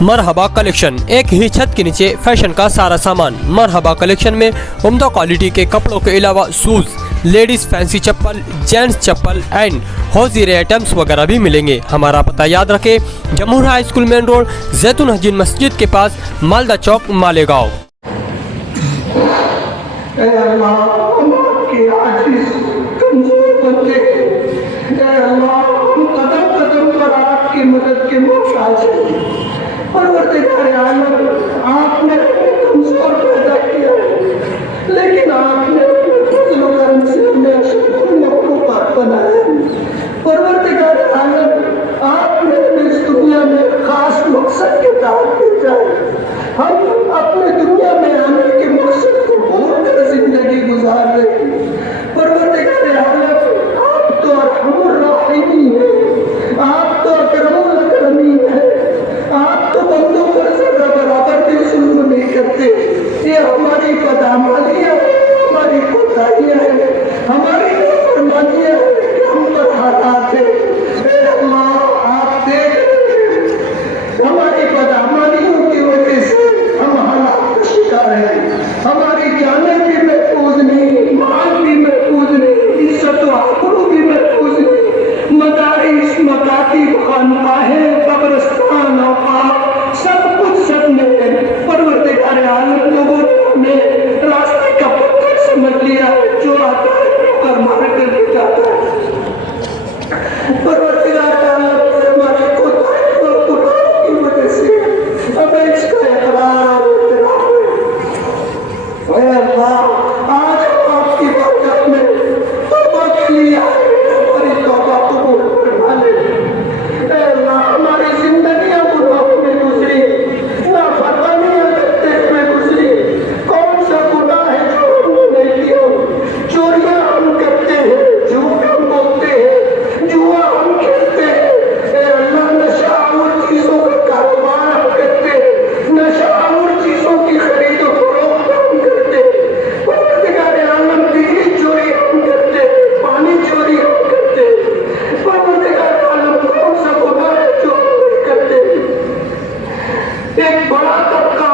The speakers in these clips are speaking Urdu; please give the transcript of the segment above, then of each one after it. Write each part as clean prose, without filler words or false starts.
مرحبا کلیکشن، ایک ہی چھت کے نیچے فیشن کا سارا سامان۔ مرحبا کلیکشن میں عمدہ کوالٹی کے کپڑوں کے علاوہ شوز، لیڈیز فینسی چپل، جینٹس چپل اینڈ ہوزیر آئٹمس وغیرہ بھی ملیں گے۔ ہمارا پتہ یاد رکھیں، جمہور ہائی اسکول مین روڈ، زیتون حجین مسجد کے پاس، مالدہ چوک، مالیگاؤں۔ اے اللہ، ہم آپ کے عاجز کمزور بندے، اے اللہ، ہم قدم قدم پر آپ کی مدد کے محتاج ہیں۔ پروردگار عالم، آپ نے کمزور پیدا کیا لیکن آپ نے فضل و کرم سے ہمیں اشرف المخلوقات بنایا۔ پروردگار عالم، آپ نے اس دنیا میں خاص مقصد کے تحت بھیجا ہے۔ ہم اپنے دنیا میں آنے کے مقصد کو بھول کر زندگی گزار رہے ہیں۔ پروردگار عالم، آپ تو ارحم الراحمین ہیں، آپ تو اکرم الاکرمین ہیں، آپ تو بندوں پر ذرہ برابر بھی ظلم نہیں کرتے۔ یہ ہماری بدعمالیاں، ہماری کوتاہیاں ہیں، ہماری نافرمانیاں ہیں کہ ہم پر حالات ہیں۔ اے اللہ، آپ دیکھ ہماری بدعمالیوں کی وجہ سے ہم حالات کا شکار ہیں۔ ہماری جانیں بھی محفوظ نہیں، مال بھی محفوظ نہیں، عزت و آبرو بھی محفوظ نہیں۔ مدارس، مکاتب، خانقاہیں، قبرستان، اوقاف، سب کچھ سب میں ہے۔ پروردگار عالم، لوگوں نے ہمیں راستے کا پتھر سمجھ لیا ہے، جو آتا ہے کر مار کر لے جاتا ہے۔ پروردگار عالم، ہمارے کوتاہی اور گناہوں کی وجہ سے ہمیں اس کا اقرار اور اعتراف ہے۔ اے اللہ، آج ہم آپ کی برکت میں توبہ کے لیے آئے ہیں، ہماری توبہ قبول فرما لے۔ اے اللہ، ہماری زندگیاں گناہوں میں گزری، نافرمانیاں کرتے ہوئے گزری۔ کون سا گناہ ہے جو ہم نے نہیں کیا؟ چوریاں ہم کرتے ہیں، جھوٹ ہم بولتے ہیں، جوا ہم کھیلتے ہیں۔ اے اللہ، نشہ اور چیزوں کا کاروبار ہم کرتے ہیں، نشہ اور چیزوں کی خرید و فروخت ہم کرتے ہیں۔ پروردگار عالم، بجلی چوری ہم کرتے ہیں، پانی چوری ہم کرتے ہیں۔ پروردگار عالم، کون سا گناہ ہے جو ہم نہیں کرتے؟ ایک بڑا طبقہ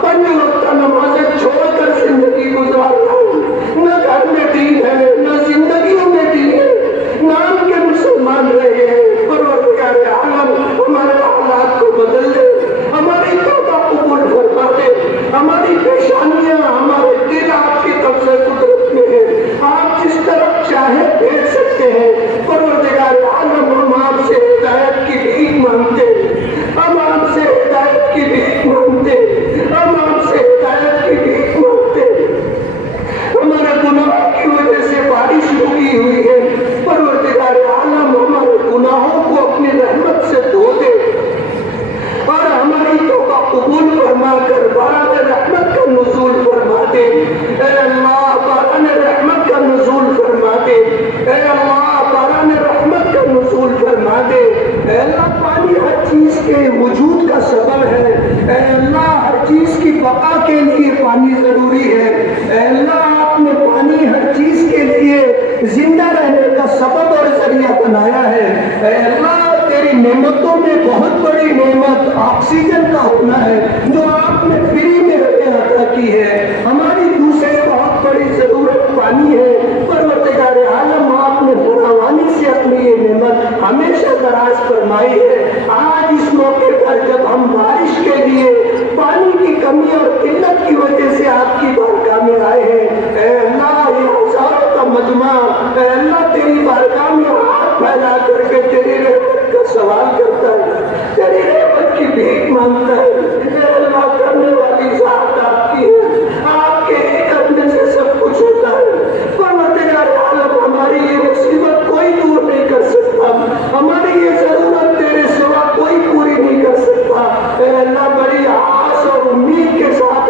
پنج وقتہ نمازیں چھوڑ کر زندگی گزار رہا ہے، نہ گھر میں دین ہے، نہ زندگیوں میں دین ہے، نام کے مسلمان رہے ہیں۔ پروردگار عالم، ہمارے حالات کو بدل دے، ہماری توبہ قبول فرما دے۔ ہماری پیشانیاں، ہمارے دل آپ کی قبضہ قدرت میں ہیں، آپ جس طرف چاہے بھیج سکتے ہیں۔ پروردگار عالم، ہم آپ سے ہدایت کی بھیک مانگتے ہیں، ہم آپ سے ہدایت کی بھیک مانگتے ہیں، ہم آپ سے ہدایت کی بھیک مانگتے ہیں۔ ہمارے گناہوں کی وجہ سے بارش رکی ہوئی ہے۔ پروردگار عالم، ہمارے گناہوں کو اپنی رحمت سے دھو دے اور ہماری توبہ قبول فرما کر باران رحمت کا نزول فرما دے۔ اے اللہ، باران رحمت کا نزول فرما دے۔ اے اللہ، باران رحمت کا نزول فرما دے۔ اے اللہ، پانی ہر چیز کے وجود کا سبب ہے۔ اے اللہ، ہر چیز کی بقا کے لیے پانی ضروری ہے۔ اے اللہ، آپ نے پانی ہر چیز کے لیے زندہ رہنے کا سبب اور ذریعہ بنایا ہے۔ اے اللہ، تیری نعمتوں میں بہت بڑی نعمت آکسیجن کا ہونا ہے، جو آپ نے فری میں ہمیں عطا کی ہے۔ ہماری دوسری بہت بڑی ضرورت پانی ہے۔ پروردگار عالم، آپ نے فراوانی سے اپنی یہ نعمت ہمیشہ دراز فرمائی ہے۔ آج اس موقع پر جب ہم بارش کے لیے پانی کی کمی اور قلت کی وجہ سے آپ کی بارگاہ میں آئے ہیں، اے اللہ، یہ ہزاروں کا مجمع، اے اللہ، تیری بارگاہ میں ہاتھ پھیلا کر کے تیری رحمت کا سوال کرتا ہے، تیری رحمت کی بھیک مانگتا ہے۔ اے اللہ، کرنے والی ذات آپ کی ہے، آپ کے کرنے سے سب کچھ ہوتا ہے۔ پروردگار عالم، ہماری یہ مصیبت کوئی دور نہیں کر سکتا، ہماری یہ ضرورت تیرے سوا کوئی پوری نہیں کر سکتا۔ اے اللہ، بڑی آس اور امید کے ساتھ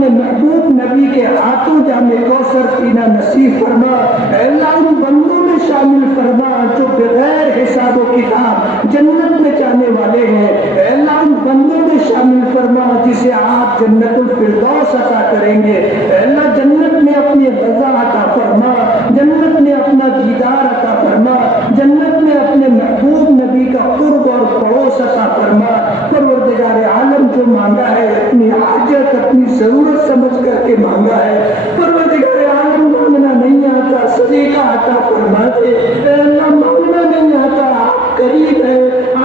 اپنے محبوب نبی کے ہاتھوں جام کوثر پینا نصیب فرما، اے اللہ ان بندوں میں شامل فرما جو بغیر حساب و کتاب جنت میں جانے والے ہیں، اے اللہ ان بندوں میں شامل فرما جسے آپ جنت الفردوس عطا کریں گے، اے اللہ جنت میں اپنی رضا عطا فرما، جنت میں اپنا دیدار عطا فرما، جنت میں اپنے محبوب نبی کا قرب اور پڑوس عطا فرما۔ پروردگار عالم جو مانگا ہے اپنی حاجت اپنی ضرورت سمجھ کر کے مانگا ہے، پروردگار عالم مانگنا نہیں آتا صدقہ عطا فرما دے، اے اللہ مانگنا نہیں آتا آپ قریب ہے،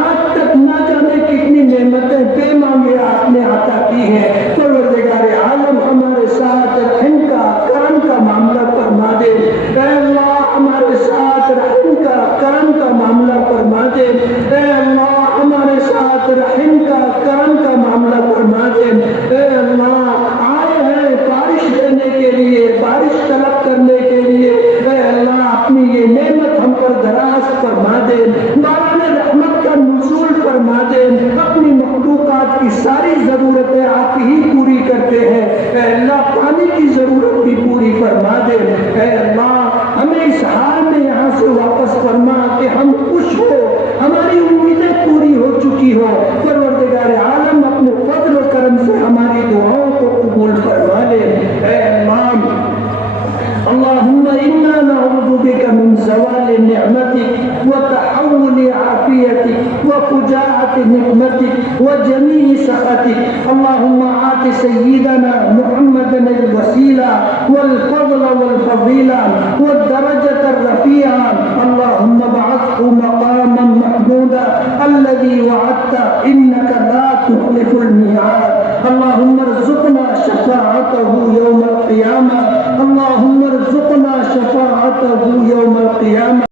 آج تک نہ جانے کتنی نعمتیں بے مانگے آپ نے عطا کی ہیں، پروردگار عالم ہمارے ساتھ رحم کا کرم کا معاملہ فرما دے، اے اللہ ہمارے ساتھ رحم کا کرم کا معاملہ فرما دے، اے اللہ ہمارے ساتھ رحم کا کرم کا معاملہ فرما دے، اے اللہ آئے ہیں بارش دینے کے لیے بارش طلب کرنے کے لیے، اے اللہ اپنی یہ نعمت ہم پر دراز فرما دے، باران رحمت کا نزول فرما دے، اپنی مخلوقات کی ساری ضرورتیں آپ ہی پوری کرتے ہیں، اے اللہ پانی کی ضرورت بھی پوری فرما دے، اے اللہ ہمیں اس حال میں یہاں سے واپس فرما کہ ہم خوش ہو، ہماری امیدیں پوری ہو چکی ہو، پروردگار عالم اپنے فضل و کرم سے ہماری دعاؤں کو قبول فرما لے، اے اللہ اللہم انا نعوذ بک من زوال نعمتک وتحول عافیتک وفجاعت نقمتک وجمیع سخطک، اللہم آت سیدنا محمدا الوسیلہ والفضل والفضیلہ والدرجة الرفیعہ، اللہم ابعثہ مقاما محمودا الذي وعدت انك لا تخلف الميعاد، اللہم ارزقنا شفاعته يوم القیامہ، اللہم ارزقنا شفاعته يوم القيامة۔